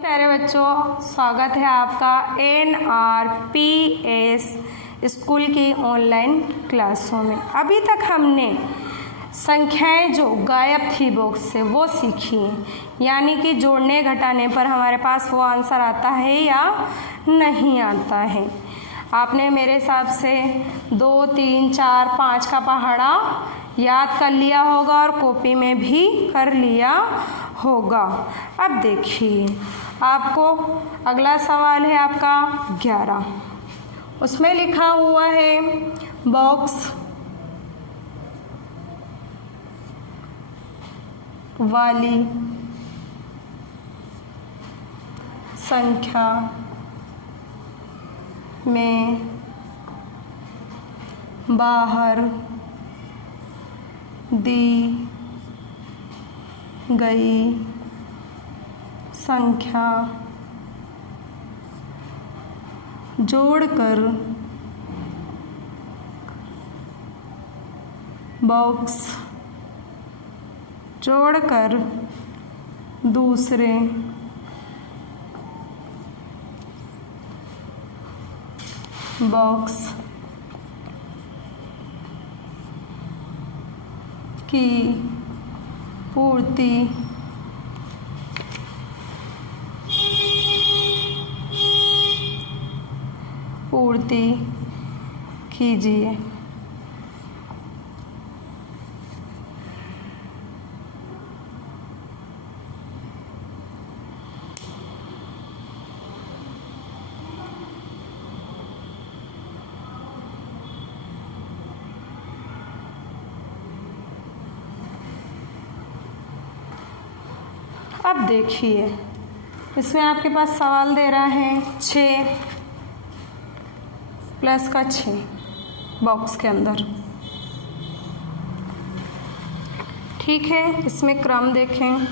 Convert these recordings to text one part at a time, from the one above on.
प्यारे बच्चों, स्वागत है आपका NRPS स्कूल की ऑनलाइन क्लासों में। अभी तक हमने संख्याएं जो गायब थी बॉक्स से वो सीखी हैं, यानी कि जोड़ने घटाने पर हमारे पास वो आंसर आता है या नहीं आता है। आपने मेरे हिसाब से 2, 3, 4, 5 का पहाड़ा याद कर लिया होगा और कॉपी में भी कर लिया होगा। अब देखिए, आपको अगला सवाल है आपका 11। उसमें लिखा हुआ है बॉक्स वाली संख्या में बाहर दी गई संख्या जोड़कर बॉक्स जोड़कर दूसरे बॉक्स की पूर्ति कीजिए। अब देखिए, इसमें आपके पास सवाल दे रहा है 6 प्लस का 6 बॉक्स के अंदर। ठीक है, इसमें क्रम देखें।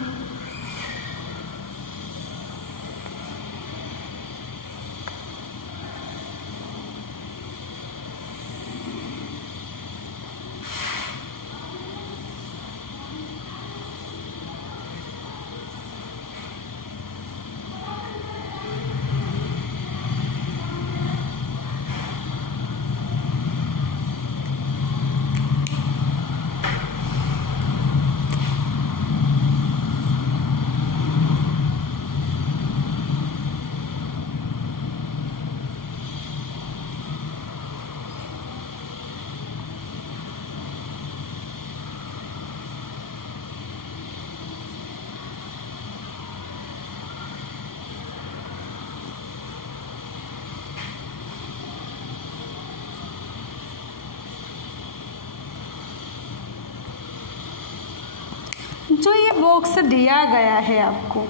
जो ये बॉक्स दिया गया है आपको,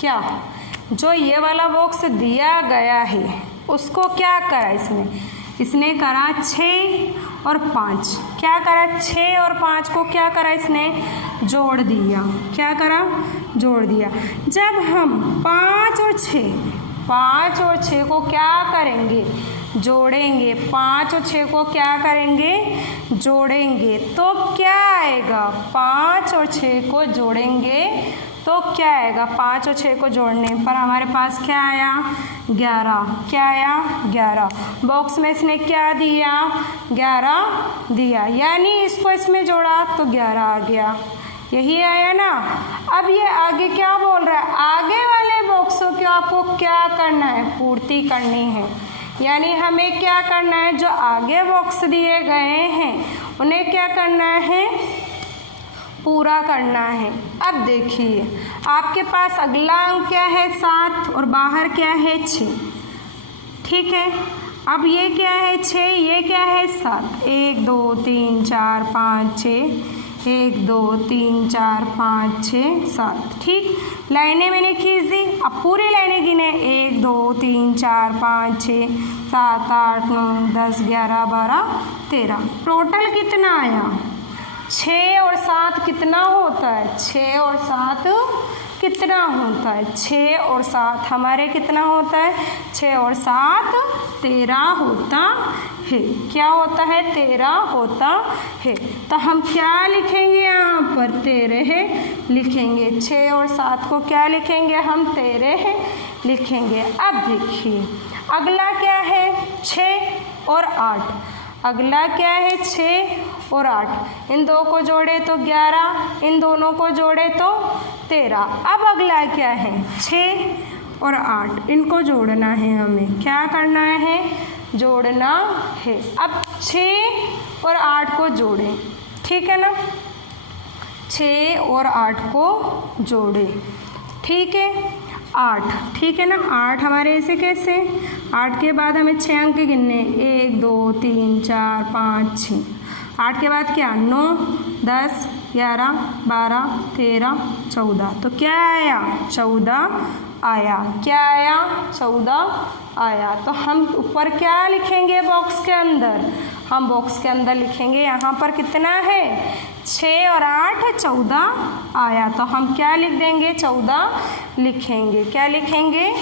क्या जो ये वाला बॉक्स दिया गया है उसको क्या करा इसने करा 6 और 5। क्या करा? 6 और 5 को क्या करा इसने? जोड़ दिया। क्या करा? जोड़ दिया। जब हम 5 और 6 को क्या करेंगे? जोड़ेंगे। 5 और 6 को क्या करेंगे? जोड़ेंगे। तो क्या आएगा? 5 और 6 को जोड़ेंगे तो क्या आएगा? 5 और 6 को जोड़ने पर हमारे पास क्या आया? 11। क्या आया? 11। बॉक्स में इसने क्या दिया? 11 दिया, यानी इसको इसमें जोड़ा तो 11 आ गया। यही आया ना। अब ये आगे क्या बोल रहा है? आगे वाले बॉक्सों की आपको क्या करना है? पूर्ति करनी है। यानी हमें क्या करना है? जो आगे बॉक्स दिए गए हैं उन्हें क्या करना है? पूरा करना है। अब देखिए, आपके पास अगला अंक क्या है? 7 और बाहर क्या है? 6। ठीक है, अब ये क्या है? 6, ये क्या है? 7। 1 2 3 4 5 6 1 2 3 4 5 6 7। ठीक, लाइनें मैंने खींच दी। अब पूरी लाइनें गिने। 1 2 3 4 5 6 7 8 9 10 11 12 13। टोटल कितना आया? 6 और 7 कितना होता है? 6 और 7 कितना होता है? 6 और 7 हमारे कितना होता है? 6 और 7 13 होता है। क्या होता है? 13 होता है। तो हम क्या लिखेंगे यहाँ पर? 13 लिखेंगे। 6 और 7 को क्या लिखेंगे हम? 13 लिखेंगे। अब देखिए अगला क्या है 6 और 8। अगला क्या है 6 और 8, इन दो को जोड़े तो 11, इन दोनों को जोड़े तो 13। अब अगला क्या है 6 और 8, इनको जोड़ना है, हमें क्या करना है जोड़ना है। अब 6 और 8 को जोड़ें, ठीक है ना, 6 और 8 को जोड़े, ठीक है 8, ठीक है ना। 8 हमारे ऐसे कैसे, 8 के बाद हमें 6 अंक गिनने, 1 2 3 4 5 6। 8 के बाद क्या 9 10 11 12 13 14, तो क्या आया 14 आया, क्या आया 14 आया। तो हम ऊपर क्या लिखेंगे बॉक्स के अंदर, हम बॉक्स के अंदर लिखेंगे यहाँ पर कितना है 6 और 8 14 आया, तो हम क्या लिख देंगे 14 लिखेंगे, क्या लिखेंगे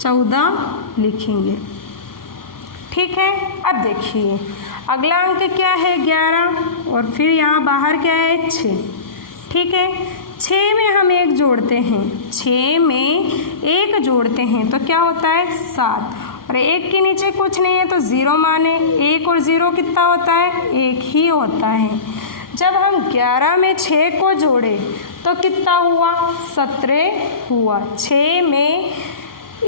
14 लिखेंगे, ठीक है। अब देखिए अगला अंक क्या है 11 और फिर यहाँ बाहर क्या है 6, ठीक है। 6 में हम 1 जोड़ते हैं, 6 में 1 जोड़ते हैं तो क्या होता है 7, और 1 के नीचे कुछ नहीं है तो 0 माने, 1 और 0 कितना होता है 1 ही होता है। जब हम 11 में 6 को जोड़े तो कितना हुआ 17 हुआ। 6 में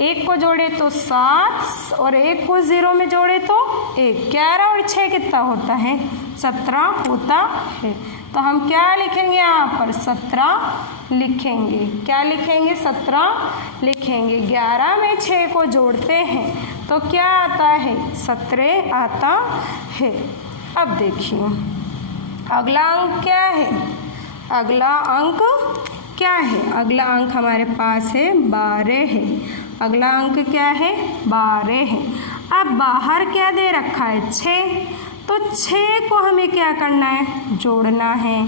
1 को जोड़े तो 7 और 1 को 0 में जोड़े तो 1, 11 और 6 कितना होता है 17 होता है। तो हम क्या लिखेंगे यहाँ पर 17 लिखेंगे, क्या लिखेंगे 17 लिखेंगे। 11 में 6 को जोड़ते हैं तो क्या आता है 17 आता है। अब देखिए अगला अंक क्या है, अगला अंक क्या है, अगला अंक हमारे पास है 12 है। अगला अंक क्या है 12 है। अब बाहर क्या दे रखा है 6, तो 6 को हमें क्या करना है जोड़ना है।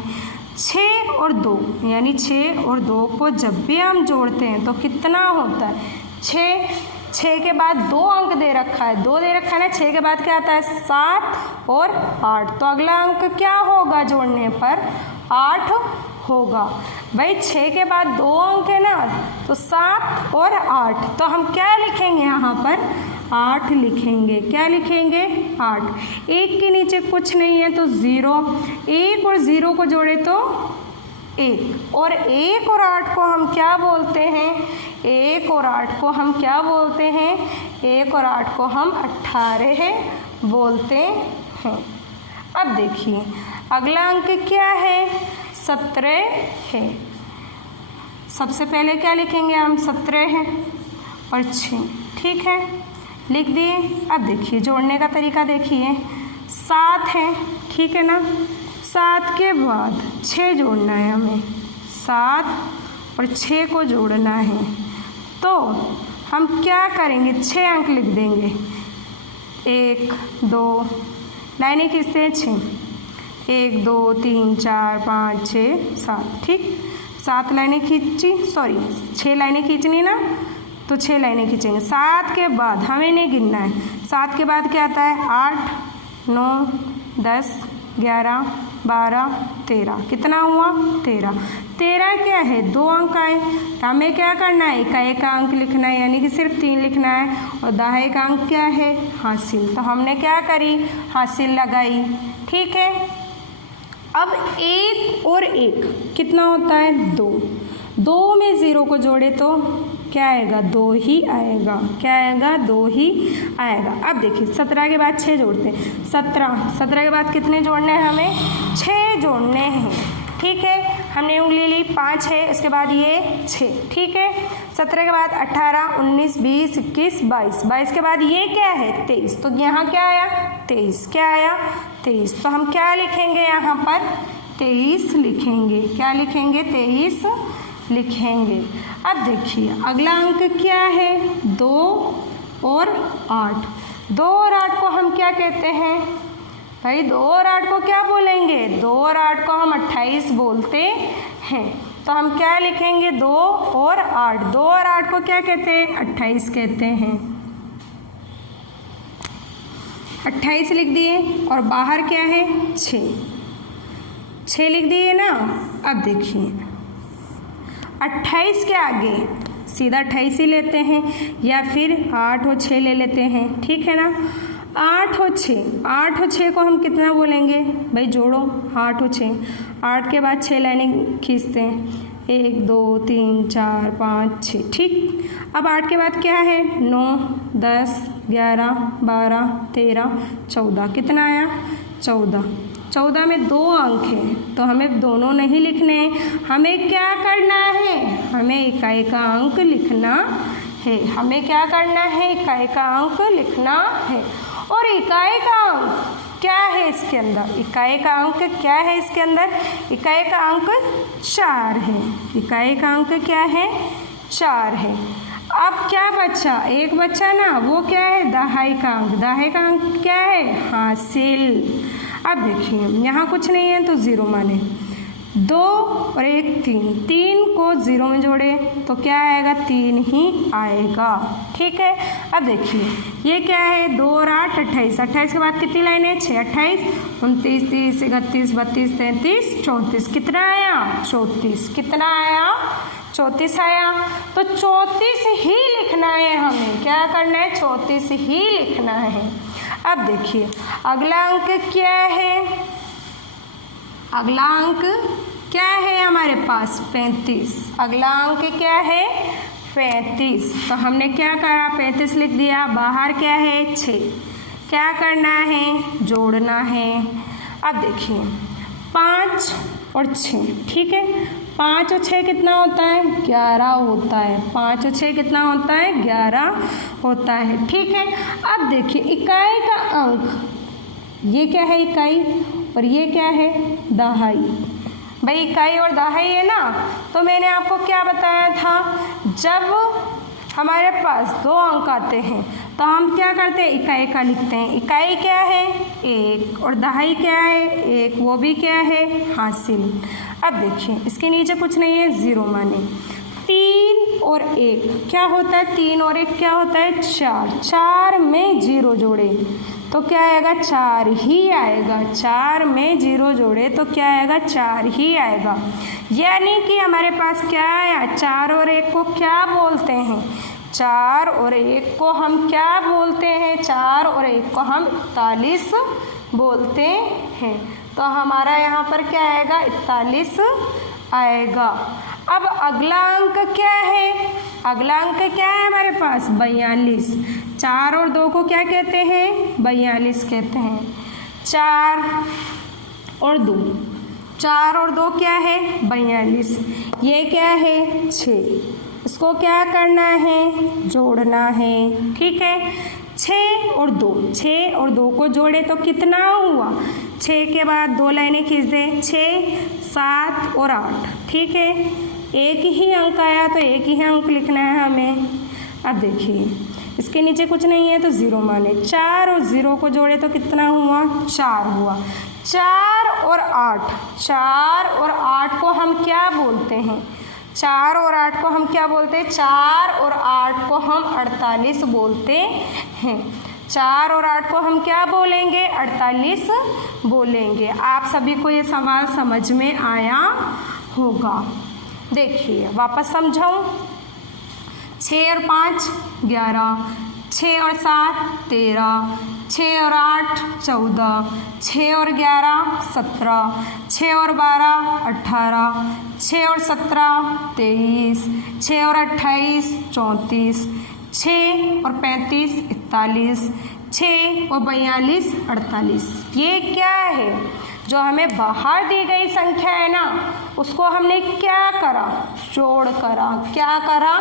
6 और 2 यानी 6 और 2 को जब भी हम जोड़ते हैं तो कितना होता है 6 के बाद 2 अंक दे रखा है, 2 दे रखा है ना, 6 के बाद क्या आता है 7 और 8, तो अगला अंक क्या होगा जोड़ने पर 8 होगा। भाई 6 के बाद 2 अंक है ना, तो 7 और 8, तो हम क्या लिखेंगे यहाँ पर 8 लिखेंगे, क्या लिखेंगे 8। 1 के नीचे कुछ नहीं है तो 0, 1 और 0 को जोड़े तो 1, और 1 और 8 को हम क्या बोलते हैं 1 और 8 को हम क्या बोलते हैं 1 और 8 को हम 18 बोलते हैं। अब देखिए अगला अंक क्या है 17 है। सबसे पहले क्या लिखेंगे हम 17 है और 6, ठीक है लिख दिए। अब देखिए जोड़ने का तरीका देखिए 7 है, ठीक है ना, 7 के बाद 6 जोड़ना है हमें, 7 और 6 को जोड़ना है, तो हम क्या करेंगे 6 अंक लिख देंगे, 1 2 लाइनें खींचते हैं 6, 1 2 3 4 5 6 7, ठीक 7 लाइनें खींची, सॉरी 6 लाइनें खींचनी ना, तो 6 लाइनें खींचेंगे। 7 के बाद हमें नहीं गिनना है, 7 के बाद क्या आता है 8 9 10 11 12 13, कितना हुआ 13। 13 क्या है 2 अंक आए, तो हमें क्या करना है एक अंक लिखना है, यानी कि सिर्फ 3 लिखना है, और दाहे का अंक क्या है हासिल, तो हमने क्या करी हासिल लगाई, ठीक है। अब 1 और 1 कितना होता है 2, 2 में 0 को जोड़े तो क्या आएगा 2 ही आएगा, क्या आएगा 2 ही आएगा। अब देखिए 17 के बाद 6 जोड़ते हैं, 17 के बाद कितने जोड़ने हैं हमें 6 जोड़ने हैं, ठीक है। हमने उंगली ली 5 है, उसके बाद ये 6, ठीक है। 17 के बाद 18 19 20 21 22, 22 के बाद ये क्या है 23, तो यहाँ क्या आया 23, क्या आया 23, तो हम क्या लिखेंगे यहाँ पर 23 लिखेंगे, क्या लिखेंगे 23 लिखेंगे। अब देखिए अगला अंक क्या है 2 और 8, 2 और 8 को हम क्या कहते हैं भाई, 2 और 8 को क्या बोलेंगे 2 और 8 को हम 28 बोलते हैं, तो हम क्या लिखेंगे 2 और 8, 2 और 8 को क्या कहते हैं 28 कहते हैं, 28 लिख दिए, और बाहर क्या है 6 लिख दिए ना। अब देखिए 28 के आगे सीधा 28 ही लेते हैं, या फिर 8 और 6 ले लेते हैं, ठीक है ना। 8 और 6 को हम कितना बोलेंगे भाई, जोड़ो 8 और 6, 8 के बाद 6 लाइनें खींचते हैं, 1 2 3 4 5 6, ठीक। अब 8 के बाद क्या है, 9 10 11 12 13 14, कितना आया 14। 14 में 2 अंक हैं तो हमें दोनों नहीं लिखने हैं, हमें क्या करना है, हमें इकाई का अंक लिखना है। हमें क्या करना है, इकाई का अंक लिखना है। और इकाई का अंक क्या है इसके अंदर, इकाई का अंक क्या है इसके अंदर, इकाई का अंक 4 है। इकाई का अंक क्या है, 4 है। अब क्या बचा, एक बच्चा ना, वो क्या है, दहाई का अंक। दहाई का अंक क्या है, हासिल। अब देखिए यहाँ कुछ नहीं है तो 0 माने, 2 और 1 3, 3 को 0 में जोड़े तो क्या आएगा, 3 ही आएगा, ठीक है। अब देखिए ये क्या है, 2 और 8 28, 28 के बाद कितनी लाइनें, 6 28 29 30 31 32 33 34, कितना आया 34, कितना आया 34 आया। तो 34 ही लिखना है, हमें क्या करना है, 34 ही लिखना है। अब देखिए अगला अंक क्या है, अगला अंक क्या है हमारे पास, 35। अगला अंक क्या है, 35। तो हमने क्या करा, 35 लिख दिया, बाहर क्या है 6, क्या करना है, जोड़ना है। अब देखिए 5 और 6, ठीक है, 5 और 6 कितना होता है, 11 होता है। 5 और 6 कितना होता है, 11 होता है, ठीक है। अब देखिए इकाई का अंक, ये क्या है इकाई और ये क्या है दहाई। भाई इकाई और दहाई है ना, तो मैंने आपको क्या बताया था, जब हमारे पास 2 अंक आते हैं तो हम क्या करते हैं, इकाई का लिखते हैं। इकाई क्या है 1 और दहाई क्या है 1, वो भी क्या है हासिल। अब देखिए इसके नीचे कुछ नहीं है, 0 माने। 3 और 1 क्या होता है, 3 और 1 क्या होता है 4, 4 में 0 जोड़े तो क्या आएगा, 4 ही आएगा। 4 में 0 जोड़े तो क्या आएगा, 4 ही आएगा। यानी कि हमारे पास क्या आया, 4 और 1 को क्या बोलते हैं, 4 और 1 को हम क्या बोलते हैं, 4 और 1 को हम 41 बोलते हैं। तो हमारा यहाँ पर क्या आएगा, 41 आएगा। अब अगला अंक क्या है, अगला अंक क्या है हमारे पास, 42। 4 और 2 को क्या कहते हैं, 42 कहते हैं। 4 और 2, 4 और 2 क्या है 42, ये क्या है 6, इसको क्या करना है, जोड़ना है, ठीक है। 6 और 2, 6 और 2 को जोड़े तो कितना हुआ, 6 के बाद 2 लाइनें खींच दें, 6 7 और 8, ठीक है। एक ही अंक आया तो एक ही अंक लिखना है हमें। अब देखिए इसके नीचे कुछ नहीं है तो 0 माने। 4 और 0 को जोड़े तो कितना हुआ, 4 हुआ। 4 और 8, 4 और 8 को हम क्या बोलते हैं, 4 और 8 को हम क्या बोलते हैं, 4 और 8 को हम 48 बोलते हैं। 4 और 8 को हम क्या बोलेंगे, 48 बोलेंगे। आप सभी को ये सवाल समझ में आया होगा। देखिए वापस समझाऊं, 6 और 5 11, 6 और 7 13, 6 और 8 14, 6 और 11 17, 6 और 12 18, 6 और 17 23, 6 और 28 34, 6 और 35 41, 6 और 42 48। ये क्या है, जो हमें बाहर दी गई संख्या है ना, उसको हमने क्या करा, जोड़ करा। क्या करा,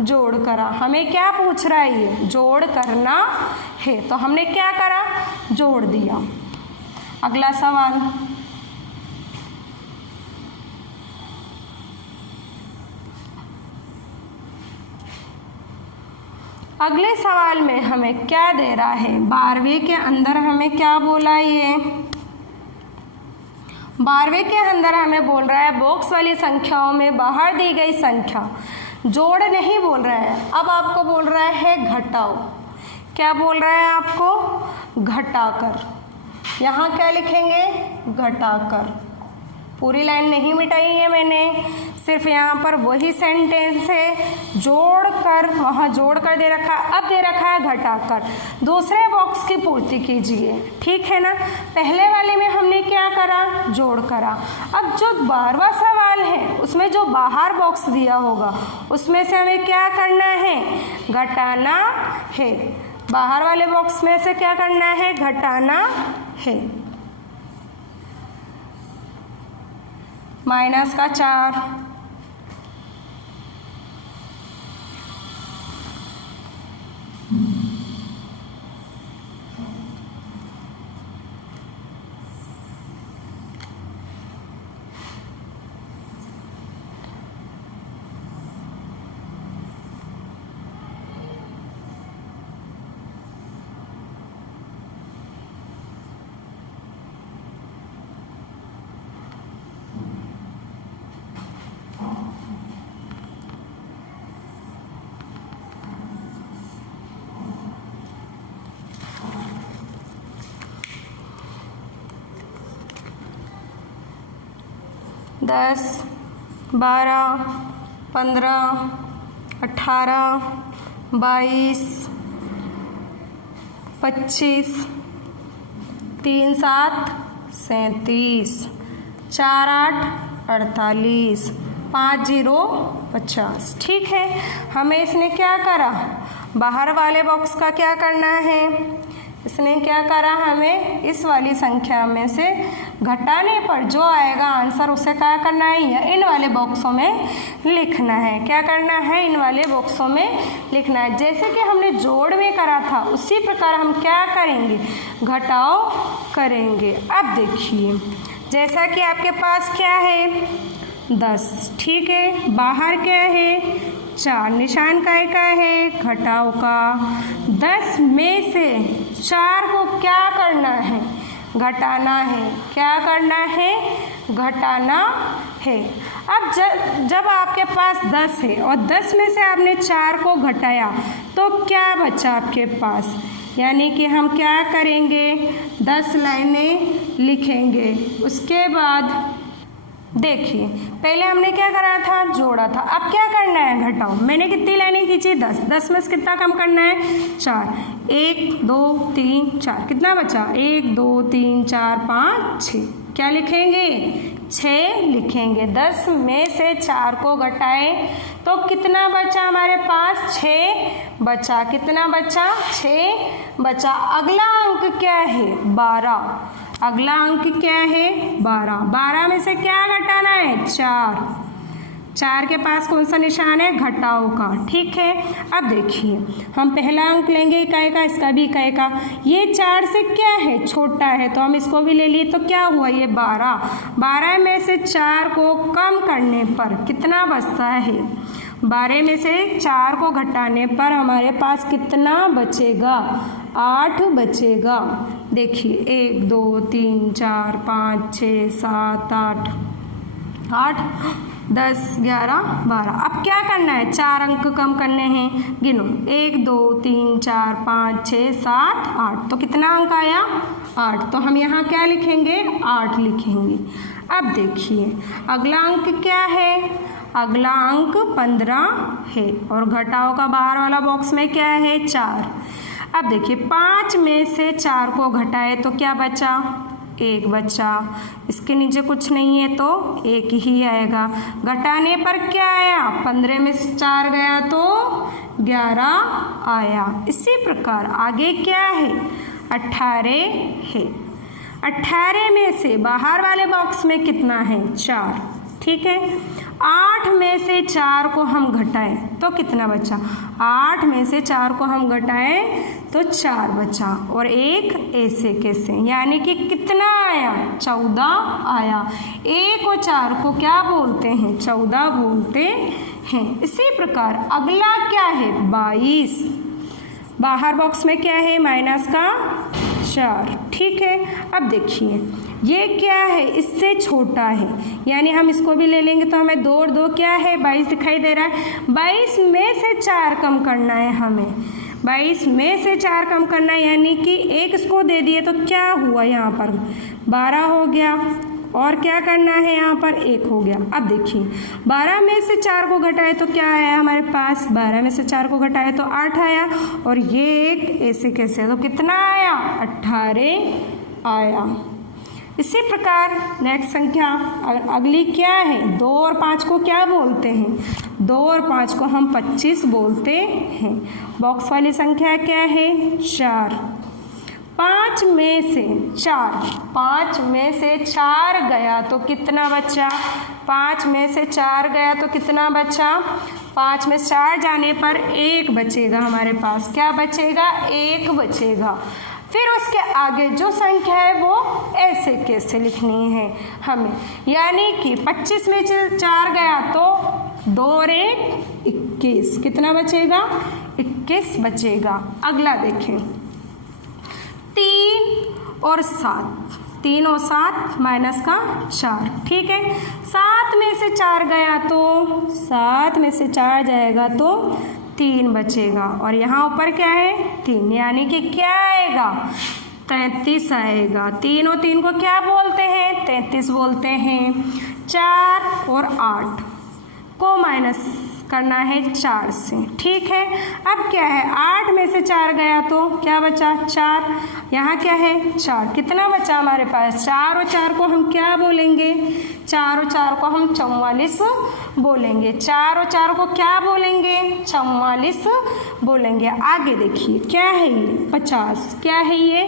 जोड़ करा। हमें क्या पूछ रहा है, ये जोड़ करना है, तो हमने क्या करा, जोड़ दिया। अगला सवाल, अगले सवाल में हमें क्या दे रहा है, 12वीं के अंदर हमें क्या बोला, ये 12वीं के अंदर हमें बोल रहा है बॉक्स वाली संख्याओं में बाहर दी गई संख्या, जोड़ नहीं बोल रहा है, अब आपको बोल रहा है घटाओ। क्या बोल रहा है आपको, घटाकर। यहाँ क्या लिखेंगे, घटाकर। पूरी लाइन नहीं मिटाई है मैंने, सिर्फ यहाँ पर वही सेंटेंस है, जोड़कर, वहाँ जोड़कर दे रखा, अब दे रखा है घटाकर। दूसरे बॉक्स की पूर्ति कीजिए, ठीक है ना। पहले वाले में हमने क्या करा, जोड़ करा। अब जो 12वां सवाल है उसमें जो बाहर बॉक्स दिया होगा उसमें से हमें क्या करना है, घटाना है। बाहर वाले बॉक्स में से क्या करना है, घटाना है। माइनस का 4, दस, 12, 15, 18, 22, 25, 3 7 37, 4 8 48, 5 0 50। ठीक है, हमें इसने क्या करा, बाहर वाले बॉक्स का क्या करना है, इसने क्या करा, हमें इस वाली संख्या में से घटाने पर जो आएगा आंसर उसे क्या करना है, या इन वाले बॉक्सों में लिखना है। क्या करना है, इन वाले बॉक्सों में लिखना है। जैसे कि हमने जोड़ में करा था उसी प्रकार हम क्या करेंगे, घटाव करेंगे। अब देखिए, जैसा कि आपके पास क्या है 10, ठीक है, बाहर क्या है 4, निशान काय का है, घटाव का। 10 में से 4 को क्या करना है, घटाना है। क्या करना है, घटाना है। अब जब आपके पास 10 है और 10 में से आपने 4 को घटाया तो क्या बचा आपके पास, यानी कि हम क्या करेंगे, 10 लाइनें लिखेंगे। उसके बाद देखिए, पहले हमने क्या करा था, जोड़ा था। अब क्या करना है, घटाओ। मैंने कितनी लाइनें खींची, 10। 10 में से कितना कम करना है, 4। 1 2 3 4, कितना बचा, 1 2 3 4 5 6। क्या लिखेंगे, 6 लिखेंगे। 10 में से 4 को घटाएं तो कितना बचा हमारे पास, 6 बचा। कितना बचा, 6 बचा। अगला अंक क्या है, 12। अगला अंक क्या है, 12। 12 में से क्या घटाना है, 4। 4 के पास कौन सा निशान है, घटाव का। ठीक है, अब देखिए, हम पहला अंक लेंगे इकाई का, इसका भी इकाई का। ये 4 से क्या है, छोटा है, तो हम इसको भी ले लिए, तो क्या हुआ, ये 12। 12 में से 4 को कम करने पर कितना बचता है, 12 में से 4 को घटाने पर हमारे पास कितना बचेगा, 8 बचेगा। देखिए, 1 2 3 4 5 6 7 8 10 11 12। अब क्या करना है, 4 अंक कम करने हैं, गिनो, 1 2 3 4 5 6 7 8। तो कितना अंक आया, 8। तो हम यहाँ क्या लिखेंगे, 8 लिखेंगे। अब देखिए, अगला अंक क्या है, अगला अंक 15 है और घटाव का बाहर वाला बॉक्स में क्या है, 4। अब देखिए, 5 में से 4 को घटाए तो क्या बचा, 1 बचा। इसके नीचे कुछ नहीं है तो 1 ही आएगा। घटाने पर क्या आया, 15 में से 4 गया तो 11 आया। इसी प्रकार आगे क्या है, 18 है। 18 में से बाहर वाले बॉक्स में कितना है, 4। ठीक है, 8 में से 4 को हम घटाएं तो कितना बचा, 8 में से 4 को हम घटाएं तो 4 बचा और 1 ऐसे कैसे, यानी कि कितना आया, 14 आया। 1 और 4 को क्या बोलते हैं, 14 बोलते हैं। इसी प्रकार अगला क्या है, 22। बाहर बॉक्स में क्या है, माइनस का 4। ठीक है, अब देखिए, ये क्या है, इससे छोटा है, यानी हम इसको भी ले लेंगे तो हमें 2 और 2 क्या है, 22 दिखाई दे रहा है। 22 में से 4 कम करना है हमें, 22 में से 4 कम करना है, यानी कि 1 इसको दे दिए तो क्या हुआ, यहाँ पर 12 हो गया। और क्या करना है, यहाँ पर 1 हो गया। अब देखिए 12 में से 4 को घटाए तो क्या आया हमारे पास, 12 में से 4 को घटाए तो 8 आया, और ये एक ऐसे कैसे तो कितना आया, 18 आया। इसी प्रकार नेक्स्ट संख्या अगली क्या है, 2 और 5 को क्या बोलते हैं, 2 और 5 को हम 25 बोलते हैं। बॉक्स वाली संख्या क्या है, 4। 5 में से 4 गया तो कितना बचा, 5 में से 4 गया तो कितना बचा, 5 में 4 जाने पर 1 बचेगा हमारे पास, क्या बचेगा, 1 बचेगा। फिर उसके आगे जो संख्या है वो ऐसे कैसे लिखनी है हमें, यानी कि 25 में 4 गया तो 2 और 1 21, कितना बचेगा, 21 बचेगा। अगला देखें 3 और 7, 3 और 7 माइनस का 4, ठीक है। 7 में से 4 गया तो 7 में से 4 जाएगा तो 3 बचेगा, और यहाँ ऊपर क्या है, 3, यानी कि क्या आएगा, 33 आएगा। 3 और 3 को क्या बोलते हैं, 33 बोलते हैं। 4 और 8 को माइनस करना है 4 से, ठीक है। अब क्या है, 8 में से 4 गया तो क्या बचा, 4, यहाँ क्या है 4, कितना बचा हमारे पास, 4 और 4 को हम क्या बोलेंगे, 4 और 4 को हम 44 बोलेंगे, 4 और 4 को क्या बोलेंगे, 44 बोलेंगे। आगे देखिए क्या है ये, 50, क्या है ये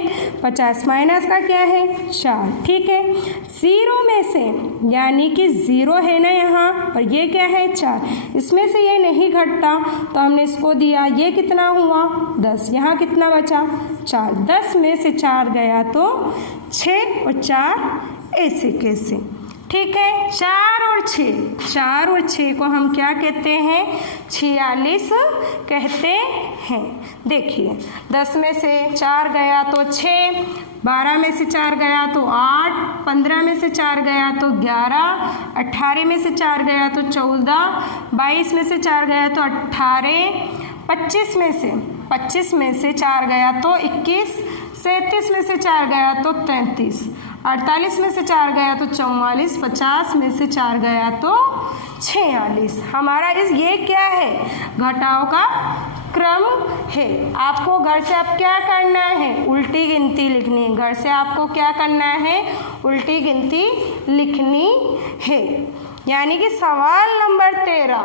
50 माइनस का क्या है 4, ठीक है। 0 में से, यानी कि 0 है ना यहाँ, और ये क्या है 4, इसमें से ये नहीं घटता तो हमने इसको दिया, ये कितना हुआ 10, यहाँ कितना बचा 4, 10 में से 4 गया तो 6 और 4 ऐसे कैसे, ठीक है। 4 और 6 को हम क्या कहते हैं, 46 कहते हैं। देखिए 10 में से 4 गया तो 6, 12 में से 4 गया तो 8, 15 में से 4 गया तो 11, 18 में से 4 गया तो 14, 22 में से 4 गया तो 18, 25 में से 4 गया तो 21, 37 में से 4 गया तो 33, 48 में से 4 गया तो 44, 50 में से 4 गया तो 46। हमारा ये क्या है, घटाव का क्रम है। आपको घर से अब क्या करना है, उल्टी गिनती लिखनी है। घर से आपको क्या करना है, उल्टी गिनती लिखनी है। यानी कि सवाल नंबर 13,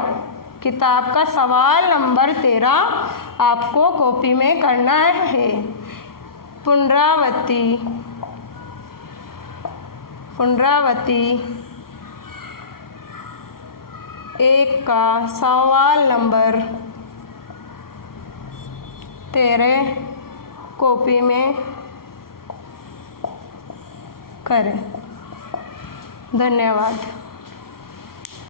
किताब का सवाल नंबर 13 आपको कॉपी में करना है। पुनरावृत्ति 1 का सवाल नंबर 13 कॉपी में करें। धन्यवाद।